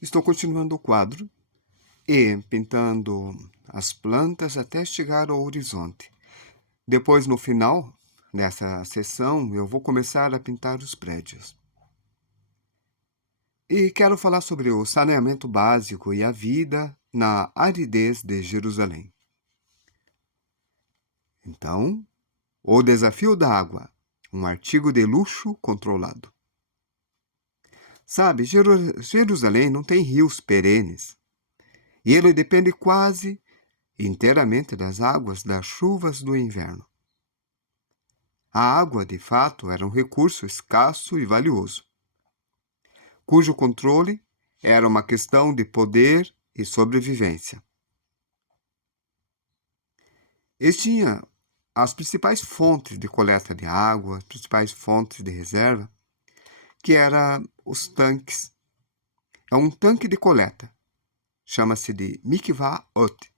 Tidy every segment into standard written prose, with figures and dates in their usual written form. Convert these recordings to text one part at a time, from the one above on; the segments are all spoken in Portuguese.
Estou continuando o quadro e pintando as plantas até chegar ao horizonte. Depois, no final dessa sessão, eu vou começar a pintar os prédios. E quero falar sobre o saneamento básico e a vida na aridez de Jerusalém. Então, o desafio da água, um artigo de luxo controlado. Sabe, Jerusalém não tem rios perenes, e ele depende quase inteiramente das águas das chuvas do inverno. A água, de fato, era um recurso escasso e valioso, cujo controle era uma questão de poder e sobrevivência. Eles tinham as principais fontes de coleta de água, as principais fontes de reserva, que eram os tanques. É um tanque de coleta, chama-se de mikvaot,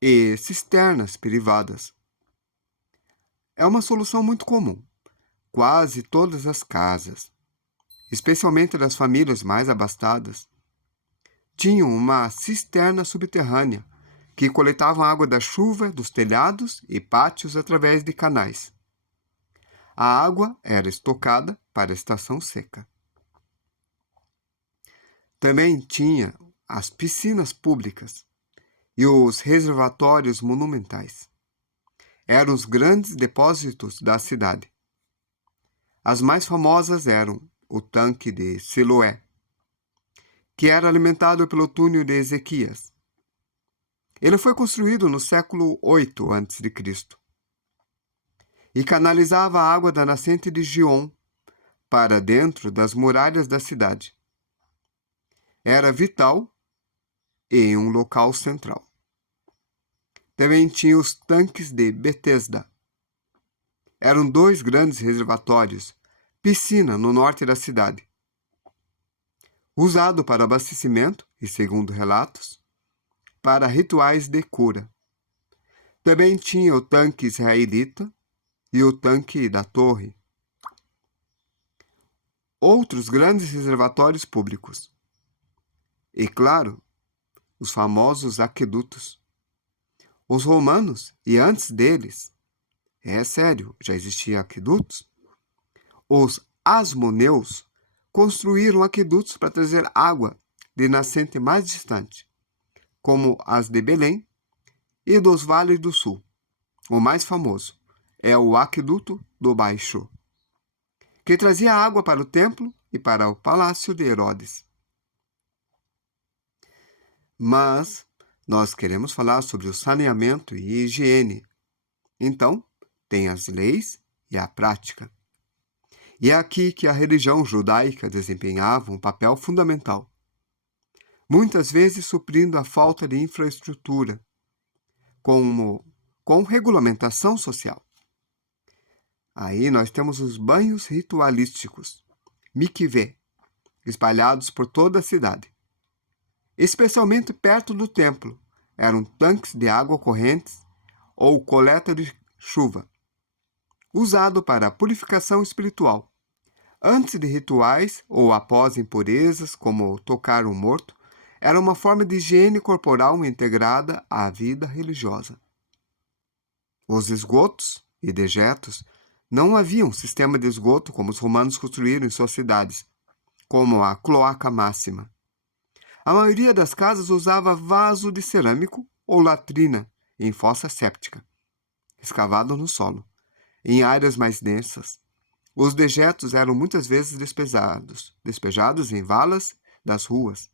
e cisternas privadas. É uma solução muito comum. Quase todas as casas, especialmente das famílias mais abastadas, tinham uma cisterna subterrânea que coletava água da chuva dos telhados e pátios através de canais. A água era estocada para a estação seca. Também tinha as piscinas públicas e os reservatórios monumentais. Eram os grandes depósitos da cidade. As mais famosas eram o tanque de Siloé, que era alimentado pelo túnel de Ezequias. Ele foi construído no século VIII a.C. e canalizava a água da nascente de Gion para dentro das muralhas da cidade. Era vital e em um local central. Também tinha os tanques de Betesda. Eram 2 grandes reservatórios, piscina no norte da cidade. Usado para abastecimento e, segundo relatos, para rituais de cura. Também tinha o tanque israelita e o tanque da torre. Outros grandes reservatórios públicos. E, claro, os famosos aquedutos. Os romanos, e antes deles, é sério, já existiam aquedutos, os asmoneus construíram aquedutos para trazer água de nascente mais distante, como as de Belém e dos vales do sul. O mais famoso é o aqueduto do Baixo, que trazia água para o templo e para o palácio de Herodes. Mas nós queremos falar sobre o saneamento e higiene. Então, tem as leis e a prática. E é aqui que a religião judaica desempenhava um papel fundamental, muitas vezes suprindo a falta de infraestrutura, com regulamentação social. Aí nós temos os banhos ritualísticos, mikveh, espalhados por toda a cidade. Especialmente perto do templo, eram tanques de água correntes ou coleta de chuva, usado para purificação espiritual. Antes de rituais ou após impurezas, como tocar um morto, era uma forma de higiene corporal integrada à vida religiosa. Os esgotos e dejetos não havia um sistema de esgoto como os romanos construíram em suas cidades, como a cloaca máxima. A maioria das casas usava vaso de cerâmico ou latrina em fossa séptica, escavado no solo, em áreas mais densas. Os dejetos eram muitas vezes despejados em valas das ruas.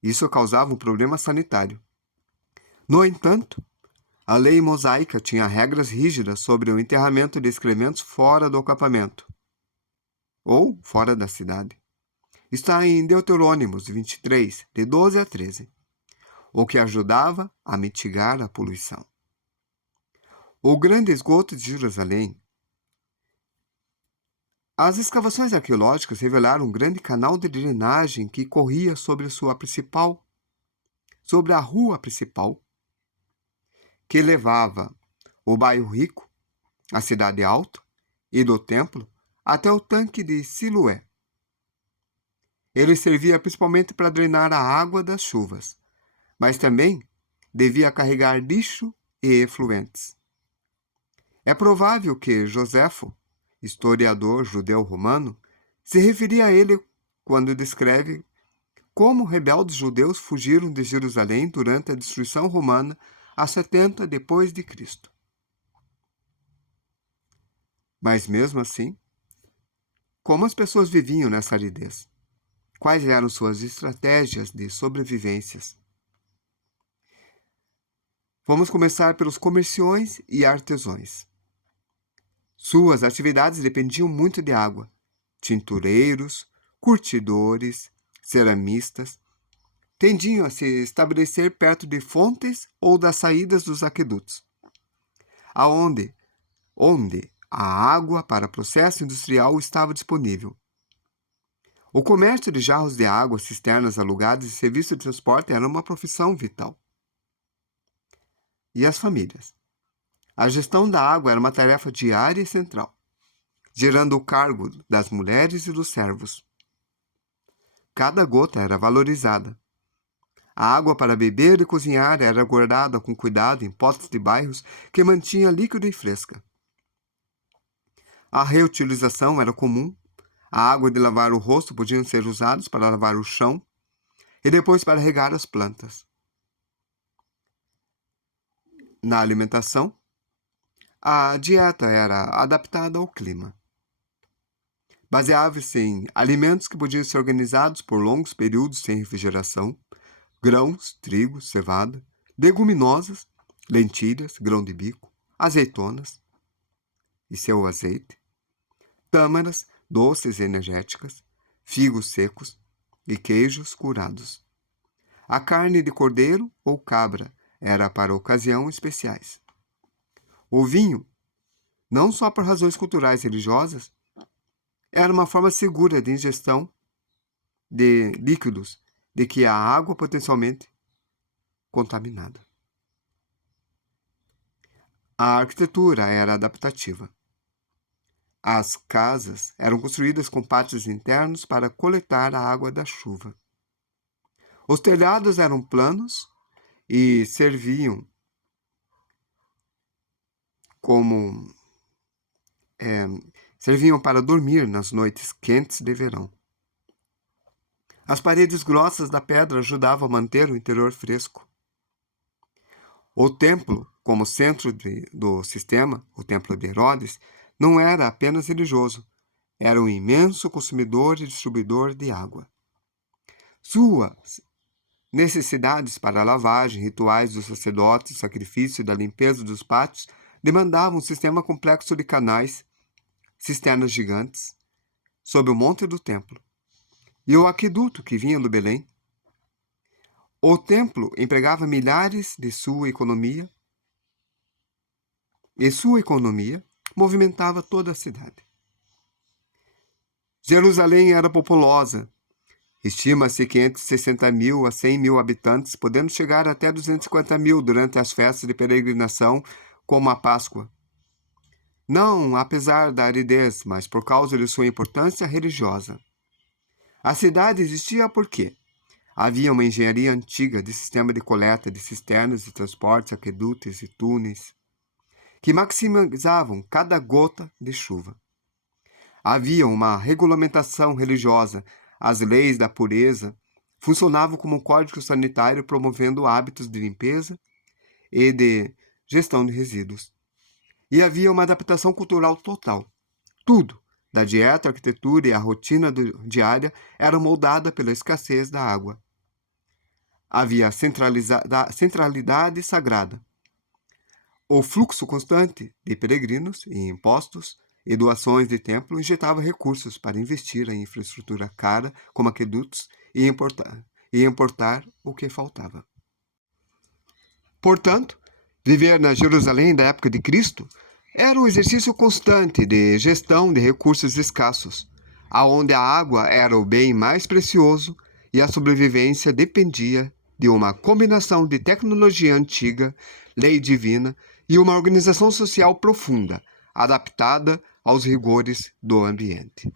Isso causava um problema sanitário. No entanto, a lei mosaica tinha regras rígidas sobre o enterramento de excrementos fora do acampamento ou fora da cidade. Está em Deuteronômios 23, de 12 a 13, o que ajudava a mitigar a poluição. O grande esgoto de Jerusalém. As escavações arqueológicas revelaram um grande canal de drenagem que corria sobre a rua principal, que levava o bairro rico, a cidade alta, e do templo até o tanque de Siloé. Ele servia principalmente para drenar a água das chuvas, mas também devia carregar lixo e efluentes. É provável que Joséfo, historiador judeu-romano, se referia a ele quando descreve como rebeldes judeus fugiram de Jerusalém durante a destruição romana a 70 depois de Cristo. Mas mesmo assim, como as pessoas viviam nessa aridez? Quais eram suas estratégias de sobrevivências? Vamos começar pelos comerciões e artesãos. Suas atividades dependiam muito de água. Tintureiros, curtidores, ceramistas tendiam a se estabelecer perto de fontes ou das saídas dos aquedutos, onde a água para processo industrial estava disponível. O comércio de jarros de água, cisternas alugadas e serviço de transporte era uma profissão vital. E as famílias? A gestão da água era uma tarefa diária e central, gerando o cargo das mulheres e dos servos. Cada gota era valorizada. A água para beber e cozinhar era guardada com cuidado em potes de bairros que mantinha líquida e fresca. A reutilização era comum. A água de lavar o rosto podia ser usada para lavar o chão e depois para regar as plantas. Na alimentação, a dieta era adaptada ao clima. Baseava-se em alimentos que podiam ser organizados por longos períodos sem refrigeração, grãos, trigo, cevada, leguminosas, lentilhas, grão de bico, azeitonas e seu azeite, tâmaras, doces e energéticas, figos secos e queijos curados. A carne de cordeiro ou cabra era para ocasiões especiais. O vinho, não só por razões culturais e religiosas, era uma forma segura de ingestão de líquidos de que a água potencialmente contaminada. A arquitetura era adaptativa. As casas eram construídas com pátios internos para coletar a água da chuva. Os telhados eram planos e serviam para dormir nas noites quentes de verão. As paredes grossas da pedra ajudavam a manter o interior fresco. O templo, como centro do sistema, o templo de Herodes, não era apenas religioso, era um imenso consumidor e distribuidor de água. Suas necessidades para a lavagem, rituais dos sacerdotes, sacrifício e da limpeza dos pátios demandavam um sistema complexo de canais, cisternas gigantes, sob o monte do templo, e o aqueduto que vinha do Belém. O templo empregava milhares de sua economia, e sua economia movimentava toda a cidade. Jerusalém era populosa. Estima-se que entre 60 mil a 100 mil habitantes, podendo chegar até 250 mil durante as festas de peregrinação, como a Páscoa. Não apesar da aridez, mas por causa de sua importância religiosa. A cidade existia porque havia uma engenharia antiga de sistema de coleta de cisternas de transportes, aquedutos e túneis, que maximizavam cada gota de chuva. Havia uma regulamentação religiosa. As leis da pureza funcionavam como um código sanitário promovendo hábitos de limpeza e de gestão de resíduos. E havia uma adaptação cultural total. Tudo, da dieta, à arquitetura e à rotina diária, era moldada pela escassez da água. Havia a centralidade sagrada. O fluxo constante de peregrinos e impostos e doações de templo injetava recursos para investir em infraestrutura cara, como aquedutos, e importar o que faltava. Portanto, viver na Jerusalém da época de Cristo era um exercício constante de gestão de recursos escassos, aonde a água era o bem mais precioso e a sobrevivência dependia de uma combinação de tecnologia antiga, lei divina e uma organização social profunda, adaptada aos rigores do ambiente.